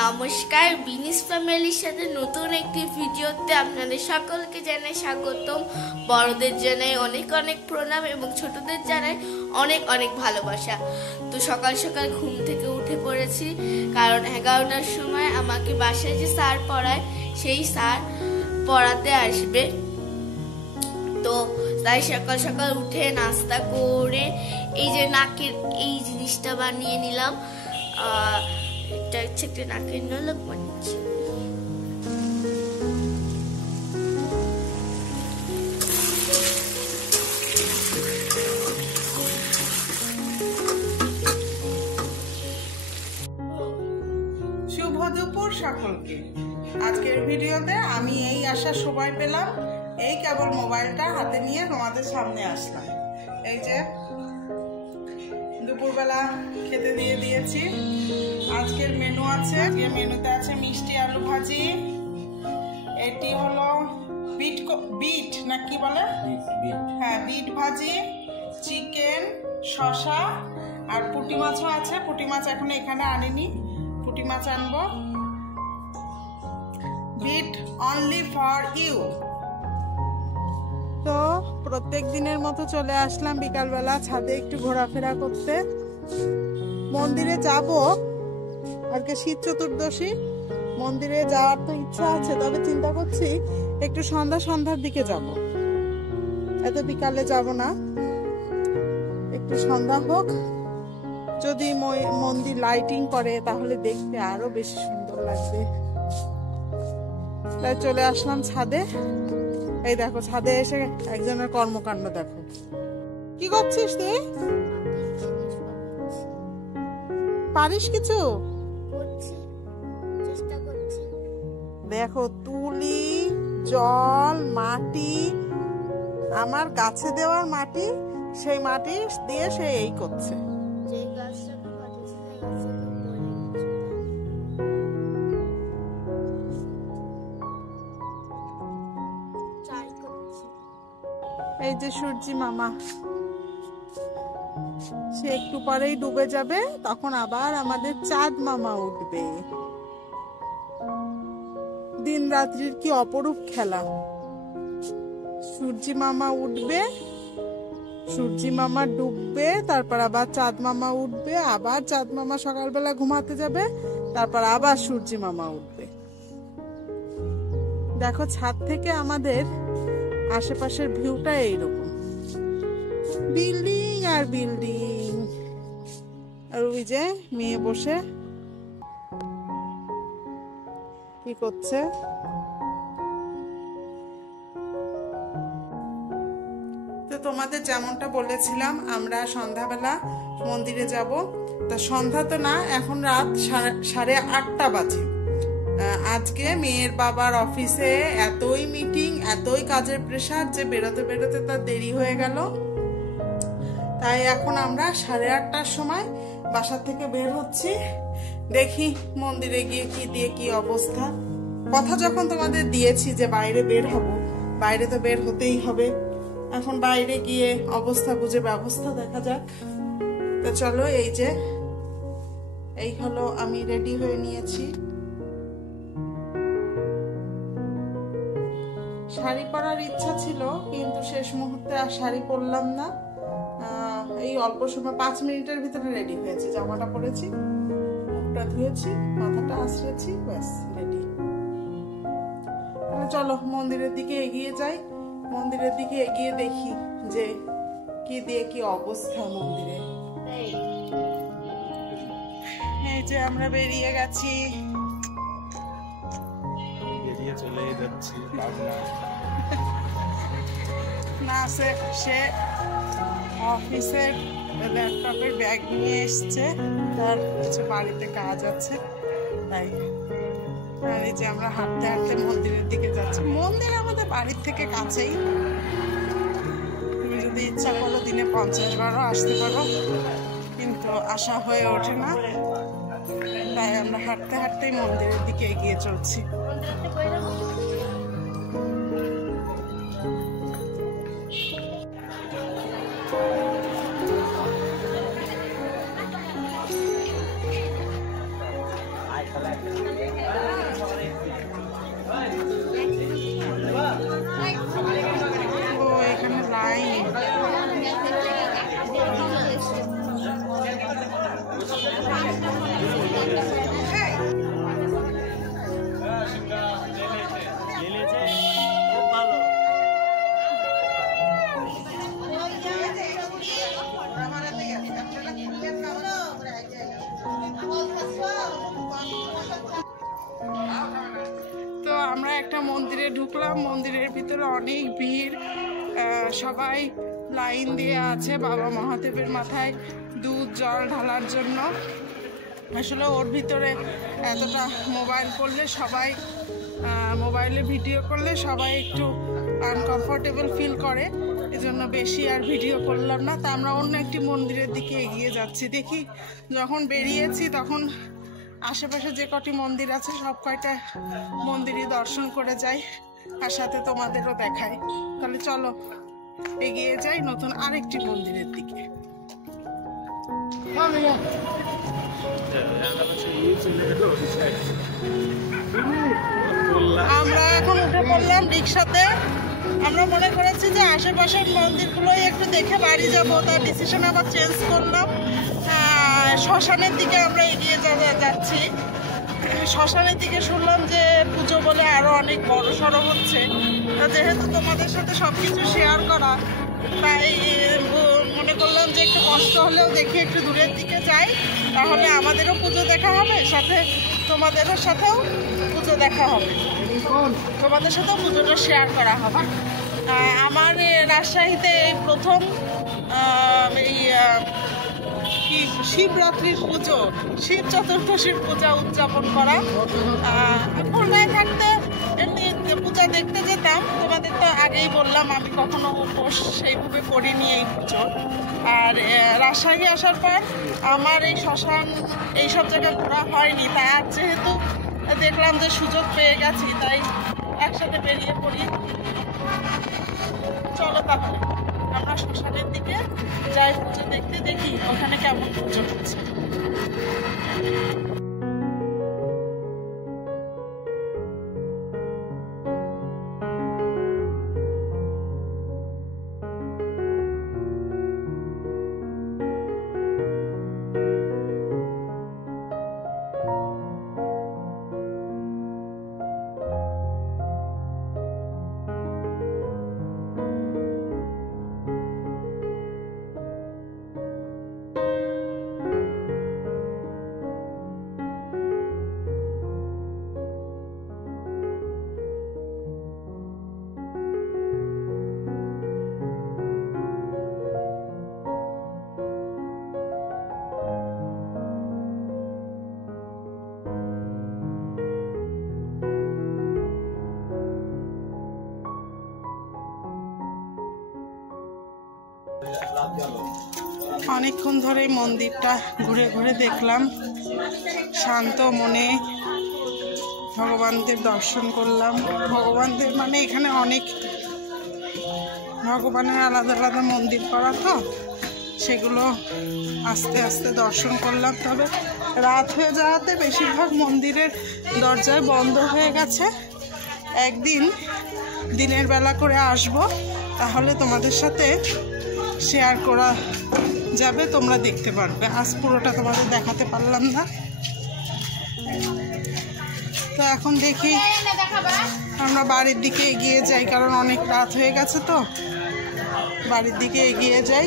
নমস্কার, বিনিস ফ্যামিলির সাথে নতুন একটি ভিডিওতে আপনাদের সকলকে জানাই স্বাগতম। বড়দের জানাই অনেক অনেক প্রণাম এবং ছোটদের জানাই অনেক অনেক ভালোবাসা। তো সকাল সকাল ঘুম থেকে উঠে পড়েছি, কারণ 11টার সময় আমাকে বাসায় যে স্যার পড়ায় সেই স্যার পড়াতে আসবে। তো তাই সকাল সকাল উঠে নাস্তা করে এই যে নাকের এই জিনিসটা বানিয়ে নিলাম। এটা হচ্ছে একটা নাকের নলক বানিয়েছি। শুভ দুপুর সকলকে। আজকের ভিডিওতে আমি এই আসার সময় পেলাম, এই কেবল মোবাইলটা হাতে নিয়ে তোমাদের সামনে আসলাম। এই যে দুপুরবেলা খেতে দিয়ে দিয়েছি। আজকের মেনু আছে, আজকের মেনুতে আছে মিষ্টি আলু ভাজি, এটি হলো বিট না কি বলে, হ্যাঁ বিট ভাজি, চিকেন, শসা আর পুঁটি মাছও আছে। পুঁটি মাছ এখন এখানে আনিনি, পুঁটি মাছ আনবো। But only for you. তো প্রত্যেক দিনের মতো চলে আসলাম বিকালবেলা ছাদে একটু ঘোরাফেরা করতে। মন্দিরে যাব, আজকে শীত চতুর্দশী, মন্দিরে যাওয়ার তো ইচ্ছা আছে, তবে চিন্তা করছি একটু সন্ধ্যার দিকে যাব। এত বিকালে যাব না, একটু সন্ধ্যা হোক, যদি মন্দির লাইটিং করে তাহলে দেখতে আরো বেশি সুন্দর লাগবে। তাই চলে আসলাম ছাদে। এই দেখো ছাদে এসে একজনের কর্মকাণ্ড দেখো। কি করছিস তুই? পারিস কিছু? দেখো তুলি, জল, মাটি, আমার গাছে দেওয়ার মাটি, সেই মাটি দিয়ে সে এই করছে। এই যে সূর্যি মামা, সে একটু পরেই ডুবে যাবে, তখন আবার আমাদের চাঁদ মামা উঠবে। দিন রাত্রির কি অপরূপ খেলা। সূর্যি মামা উঠবে, সূর্যি মামা ডুববে, তারপর আবার চাঁদ মামা উঠবে, আবার চাঁদ মামা সকালবেলা ঘুমাতে যাবে, তারপর আবার সূর্যি মামা উঠবে। দেখো ছাদ থেকে আমাদের আশেপাশের ভিউটা এইরকম, বিল্ডিং আর বিল্ডিং। আর ওই যে মেয়ে বসে কি করছে। তো তোমাদের যেমনটা বলেছিলাম, আমরা সন্ধ্যাবেলা মন্দিরে যাব। তা সন্ধ্যা তো না, এখন রাত 8:30 বাজে। আজকে মেয়ের বাবার অফিসে এতই মিটিং, এতই কাজের প্রেসার যে বেরোতে বেরোতে তার দেরি হয়ে গেল। তাই এখন আমরা 8:30টার সময় বাসা থেকে বের হচ্ছি। দেখি মন্দিরে গিয়ে কি দিয়ে কি অবস্থা। কথা যখন তোমাদের দিয়েছি যে বাইরে বের হব, বাইরে তো বের হতেই হবে। এখন বাইরে গিয়ে অবস্থা বুঝে ব্যবস্থা দেখা যাক। তো চলো, এই যে এই হলো, আমি রেডি হয়ে নিয়েছি। শাড়ি পরার ইচ্ছা ছিল, কিন্তু শেষ মুহূর্তে আর শাড়ি পরলাম না। এই অল্প সময় 5 মিনিটের ভিতরে রেডি হয়েছে। জামাটা পরেছি, মুখটা ধুয়েছি, মাথাটা আঁচড়েছি, ব্যাস রেডি। তাহলে চলো মন্দিরের দিকে এগিয়ে যাই। মন্দিরের দিকে এগিয়ে দেখি যে কি দিয়ে কি অবস্থা মন্দিরে। এই যে আমরা বেরিয়ে গেছি, চলে যাচ্ছি না সে অফিসের ল্যাপটপের ব্যাগ নিয়ে এসছে, তার কিছু বাড়িতে কাজ আছে তাই। আর এই যে আমরা হাঁটতে হাঁটতে মন্দিরের দিকে যাচ্ছি। মন্দির আমাদের বাড়ির থেকে কাছেই, তুমি যদি ইচ্ছা করো দিনে 50 বারও আসতে পারো, কিন্তু আসা হয়ে ওঠে না। তাই আমরা হাঁটতে হাঁটতেই মন্দিরের দিকে এগিয়ে চলছি। আমরা একটা মন্দিরে ঢুকলাম, মন্দিরের ভিতরে অনেক ভিড়, সবাই লাইন দিয়ে আছে বাবা মহাদেবের মাথায় দুধ জল ঢালার জন্য। আসলে ওর ভিতরে এতটা মোবাইল করলে সবাই, মোবাইলে ভিডিও করলে সবাই একটু আনকমফোর্টেবল ফিল করে, এজন্য বেশি আর ভিডিও করলাম না। তা আমরা অন্য একটি মন্দিরের দিকে এগিয়ে যাচ্ছি। দেখি যখন বেরিয়েছি তখন আশেপাশে যে কটি মন্দির আছে সব কয়টা মন্দিরই দর্শন করে যাই, আর সাথে তোমাদেরও দেখাই। তাহলে চলো এগিয়ে যাই নতুন আরেকটি মন্দিরের দিকে। আমরা এখন উঠে পড়লাম রিক্সাতে। আমরা মনে করেছি যে আশেপাশের মন্দিরগুলোই একটু দেখে বাড়ি যাব, তার ডিসিশন আবার চেঞ্জ করলাম। শ্মশানের দিকে আমরা এগিয়ে যাচ্ছি। শ্মশানের দিকে শুনলাম যে পুজো বলে আরো অনেক বড় সড়ো হচ্ছে। যেহেতু তোমাদের সাথে সবকিছু শেয়ার করা, তাই মনে করলাম যে একটু কষ্ট হলেও দেখি একটু দূরের দিকে যাই, তাহলে আমাদেরও পুজো দেখা হবে, সাথে তোমাদেরও সাথেও পুজো দেখা হবে, তোমাদের সাথেও পুজোটা শেয়ার করা হবে। আমার রাজশাহীতে এই প্রথম এই শিবরাত্রির পুজো, শিব চতুর্দশীর পূজা উদযাপন করা। খুলনায় থাকতে এমনি পূজা দেখতে যেতাম, তোমাদের তো আগেই বললাম আমি কখনো উপোস সেইভাবে করিনি এই পুজো। আর রাজশাহী আসার পর আমার এই শ্মশান এইসব জায়গায় ঘোরা হয়নি, তাই আজ যেহেতু দেখলাম যে সুযোগ পেয়ে গেছি, তাই একসাথে বেরিয়ে পড়ি। চলো তাহলে আমরা শ্মশানের দিকে যাই পুজো দেখতে, দেখি ওখানে কেমন পুজো হচ্ছে। অনেকক্ষণ ধরে মন্দিরটা ঘুরে ঘুরে দেখলাম, শান্ত মনে ভগবানদের দর্শন করলাম। ভগবানদের মানে এখানে অনেক ভগবানের আলাদা আলাদা মন্দির করা, তো সেগুলো আস্তে আস্তে দর্শন করলাম। তবে রাত হয়ে যাওয়াতে বেশিরভাগ মন্দিরের দরজায় বন্ধ হয়ে গেছে। একদিন দিনের বেলা করে আসব, তাহলে তোমাদের সাথে শেয়ার করা যাবে, তোমরা দেখতে পারবে। আজ পুরোটা তোমাদের দেখাতে পারলাম না। তো এখন দেখি আমরা বাড়ির দিকে এগিয়ে যাই, কারণ অনেক রাত হয়ে গেছে, তো বাড়ির দিকে এগিয়ে যাই।